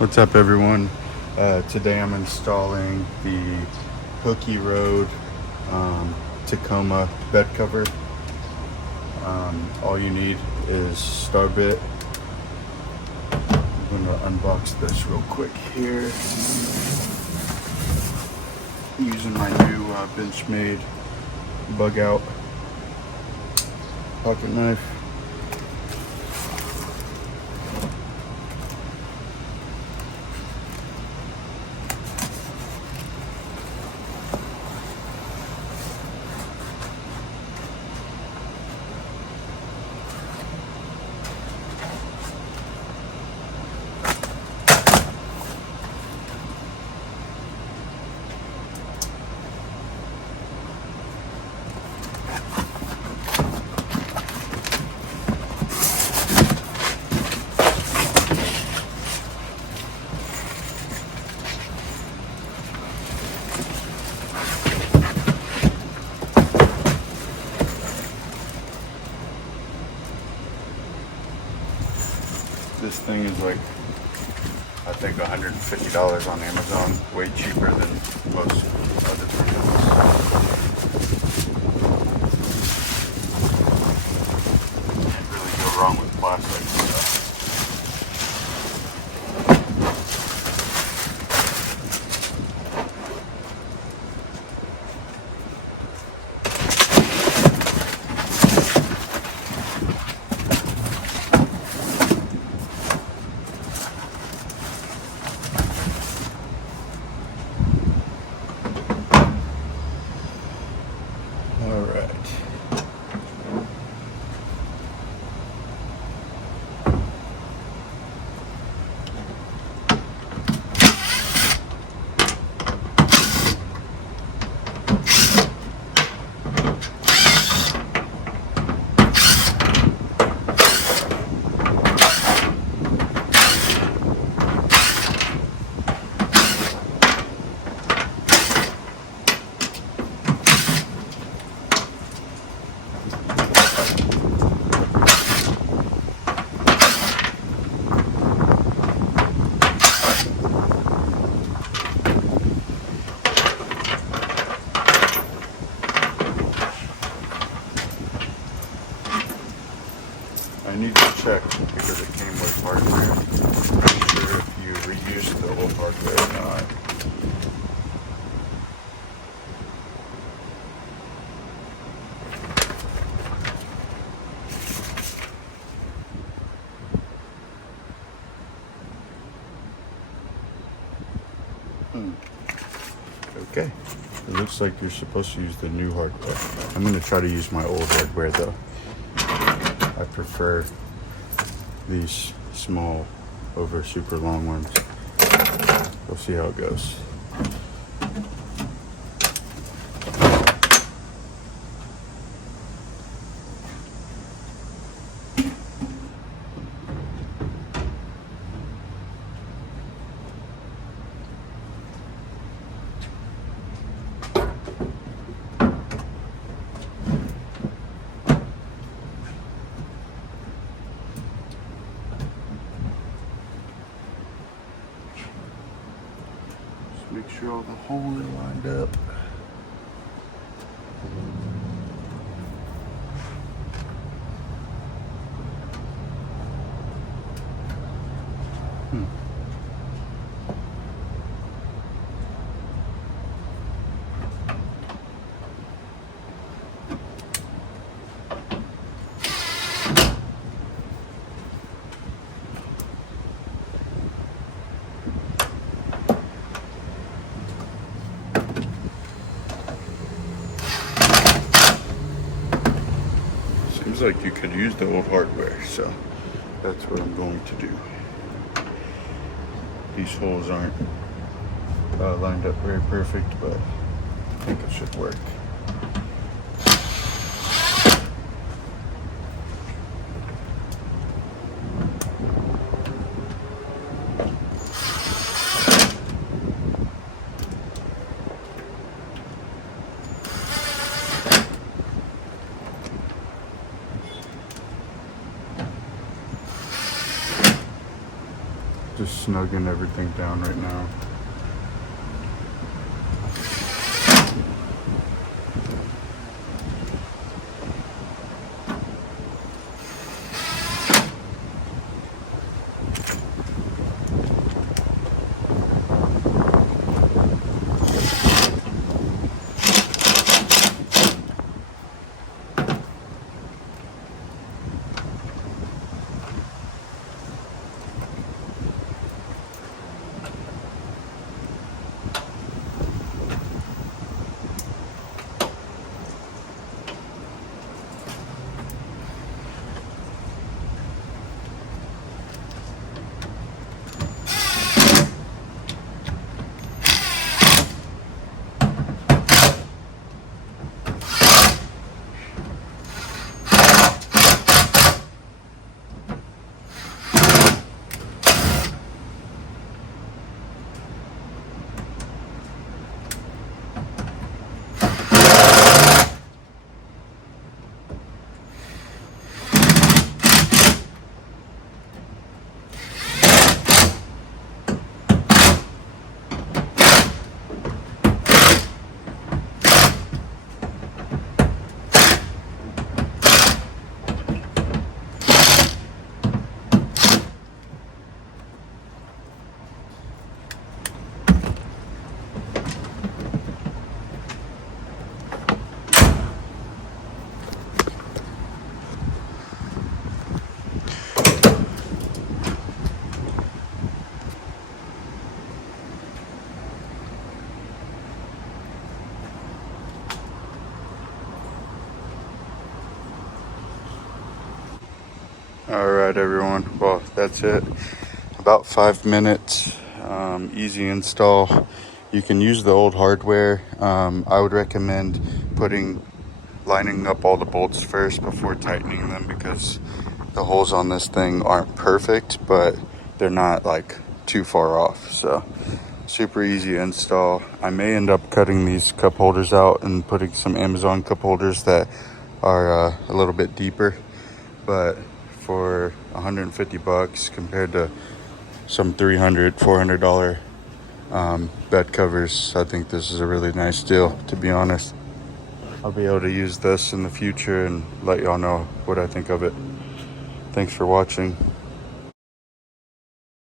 What's up, everyone? Today I'm installing the Hooke Road Tacoma bed cover. All you need is star bit. I'm going to unbox this real quick here using my new Benchmade bug out pocket knife. This thing is like, I think $150 on Amazon, way cheaper than most other things. Can't really go wrong with plastic stuff. I need to check because it came with hardware. I'm not sure if you reused the old hardware or not. Okay. It looks like you're supposed to use the new hardware. I'm going to try to use my old hardware though. I prefer these small over super long ones. We'll see how it goes. Make sure all the holes are lined up. Seems like you could use the old hardware, so that's what I'm going to do. These holes aren't lined up very perfect, but I think it should work. Just snugging everything down right now. Alright everyone, well that's it. About 5 minutes, easy install. You can use the old hardware. I would recommend lining up all the bolts first before tightening them, because the holes on this thing aren't perfect, but they're not like too far off. So super easy install. I may end up cutting these cup holders out and putting some Amazon cup holders that are a little bit deeper, but for 150 bucks compared to some $300-$400 bed covers, I think this is a really nice deal, to be honest. I'll be able to use this in the future and let y'all know what I think of it. Thanks for watching.